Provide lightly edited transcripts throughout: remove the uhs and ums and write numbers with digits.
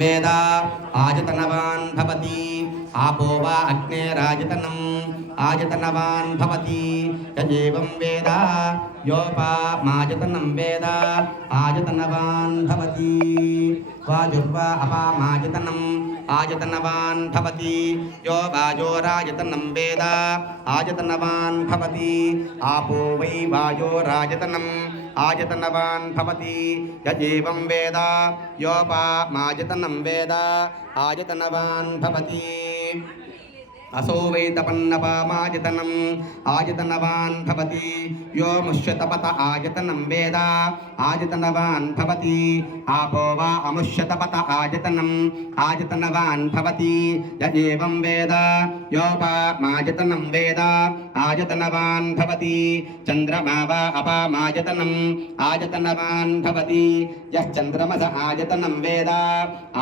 वेद आयतनवान् भवति आपो वा अग्नेरायतनम् आयतनवान् भवति यजेवं वेद योपामायतनं वेद आयतनवान् भवति वायुर्वा अपामायतनम् आयतनवान् भवति यो वायोरायतनं वेद आयतनवान् भवति आपो वै वायोरायतनम् आयतनवान् भवति यजेवं वेद योपामायतनं वेद आयतनवान् भवति असो वै तपन्नपामायतनम् आयतनवान् भवति यो मुष्यतपत आयतनं वेद आयतनवान् भवति आपो वा अमुष्यतपत आयतनम् आयतनवान् भवति य एवं वेद योपामायतनं वेद आयतनवान् भवति चन्द्रमा वा अपामायतनम् आयतनवान् भवति यः चन्द्रमस आयतनं वेद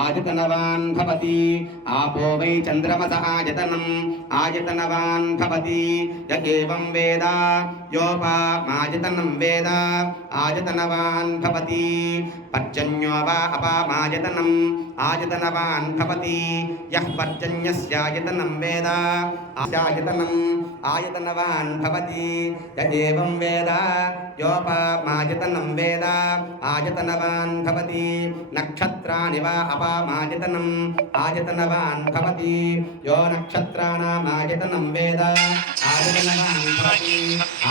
आयतनवान् भवति आपो वै चन्द्रमस आयतनम् आयतनवान् भवति य एवं वेद योपामायतनं वेद आयतनवान् भवति पर्जन्यो वा अपामायतनम् आयतनवान् भवति यः पर्जन्यस्यायतनं वेद आयतनम् आयतनवान् भवति य एवं वेद योपामायतनं वेद आयतनवान् भवति नक्षत्राणि वा अपामायतनम् आयतनवान् भवति यो नक्षत्राणामायतनं वेद आयतनवान् भवति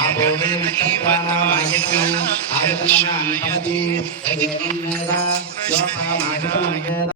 आपो वै नक्षत्राणामायतनम् आयतनवान् भवति य एवं वेद योपामायतनं वेद